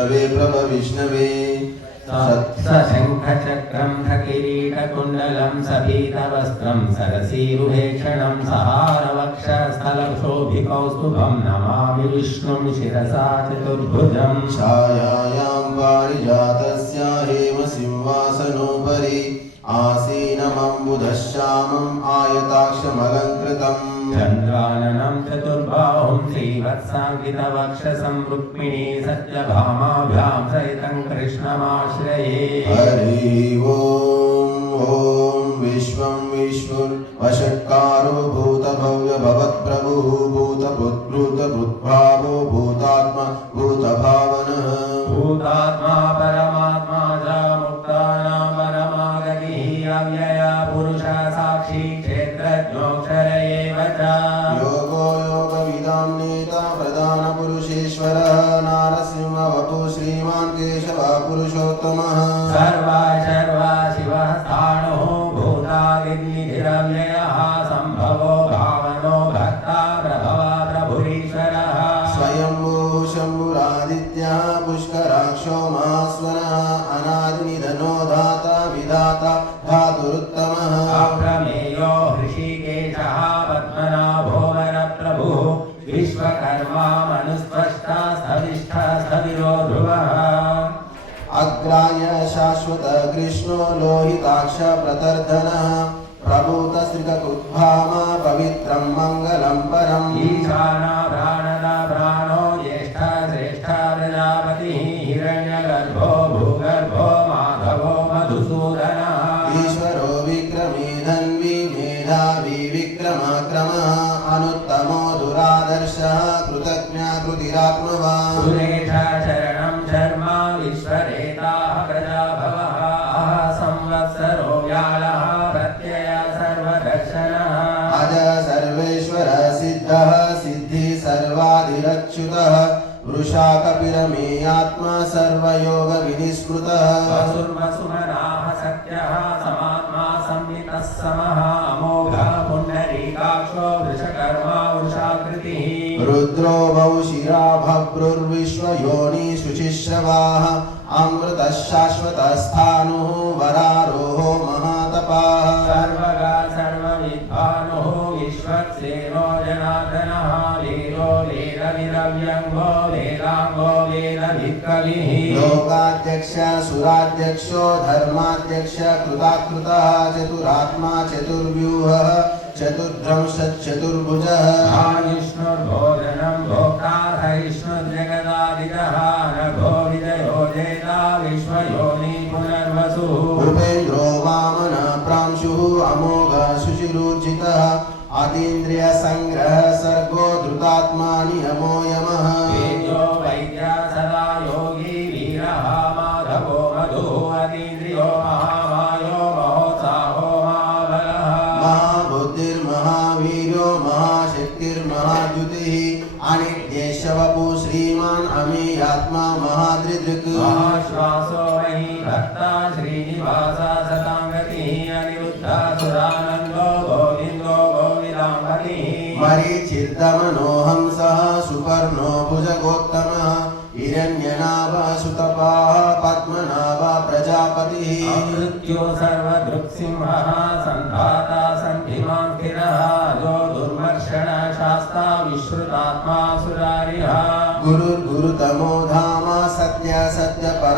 विष्णवे प्रभ विष्णवे शङ्खचक्रं किरीटकुण्डलं सपीतवस्त्रं सरसीरुहेक्षणं सहारवक्षस्थलशोभिकौस्तुभं नमामि विष्णुं शिरसा चतुर्भुजं छायायां पारिजातस्य हेमसिंहासनोपरि आसीनमम्बुधश्यामम् आयताक्षमलङ्कृतम् चन्द्राननं चतुर्बाहुं श्रीवत्साङ्कितवक्षसं रुक्मिणी सत्यभामाभ्यां सहितं कृष्णमाश्रये हरि ओम विश्वं विष्णुर्वषट्कारो भूतभव्य भवत्प्रभुः भूतभूतभूतभावो भूतात्मा भूतभावनः भूतात्मा परमात्मा च मुक्तानां परमागतिः अव्यया पुरुषः साक्षी क्षेत्रज्ञोऽक्षर एव च योगो योगविदां नेता प्रधानपुरुषेश्वरः नारसिंहवपुः श्रीमान् केशवः पुरुषोत्तमः सर्वा शिवः स्थाणुः भूतादिनिधिरव्ययः सम्भवो भावनो भक्ता प्रभवः प्रभुरीश्वरः स्वयंभूः शम्भुरादित्यः पुष्कराक्षो महास्वनः अनादिनिधनो धाता विधाता धातुरुत्तमः अप्रमेयो हृषीकेशः पद्मनाभो वरप्रभुः विश्वकर्मा मनुस्पष्टा स्थविष्ठा स्थविरो ध्रुवः अग्राय शाश्वत कृष्णो लोहिताक्ष प्रतर्धनः प्रभूतश्रितकुद्भामा पवित्रं मङ्गलं परम् ईशाना प्राणदा प्राणो ज्येष्ठा श्रेष्ठा प्रजापतिः हिरण्यगर्भो भूगर्भो माधवो मधुसूदनः ईश्वरो विक्रमे धन्वी मेधावी विक्रमक्रमः अनुत्तमो दुरादर्शः कृतज्ञकृतिरात्मवान् सुरेशा शरणं शर्मा विश्वरेताः प्रजाभवः संवत्सरो व्यालः प्रत्यय सर्वदर्शनः अज सर्वेश्वर सिद्धः सिद्धि सर्वाधिरच्युतः वृषा कपिरमेयात्मा सर्वयोग विनिष्कृतः वसुर्वसुमनाः सत्यः समात्मा संहितः समः अमोघः पुण्डरीकाक्षो वृषकर्मा वृषाकृतिः रुद्रो वौशिरा भभ्रुर्विश्वयोनि शुचिश्रवाः अमृतः शाश्वतस्थाणुः वरारोहो महातपाः सर्वगा सर्वविद्वानुः विश्वक्सेनो जनार्दनः लीलो लीलविरव्यङ्गो वेदाङ्गो वेदवित्कविः लोकाध्यक्ष सुराध्यक्षो धर्माध्यक्ष कृताकृतः चतुरात्मा चतुर्व्यूहः चतुर्ध्वंसश्चतुर्भुजः विष्णुर्भोजनं भोक्ता हरिष्णुर्जगदादितः नभो विजयो जेता विश्वयोनि पुनर्वसुः भूपेन्द्रो वामन प्रांशुः अमोघ शुचिरूर्जितः अतीन्द्रियसङ्ग्रह सर्गो धृतात्मा नियमो यमः वेद्यो वैद्या सदा योगी वीरः माधवो मधुः अतीन्द्रियो महामायो महोत्साहो महाबलः महाबुद्धिर्महावीर्यो महाशक्तिर्महाद्युतिः अनित्येशवपु श्रीमान् अमेयात्मा महादृदृक् महाश्वासो मही भक्ता श्रीनिवासा सताङ्गतिः अनिरुद्धासुरानन्दो गोविन्दो गोविदाम्बतिः मरीचिर्दमनोऽहंसः सुपर्णो भुजगोत्तमः हिरण्यनाभः सुतपाः पद्मनाभः प्रजापतिः मृत्यो सर्वदृक्सिंहः सन्धाता सन्धिमान् स्थिरः जो दुर्मर्षण शास्ता विश्रुतात्मा सुरारिः गुरुर्गुरुतमो धाम सत्य सत्यपरा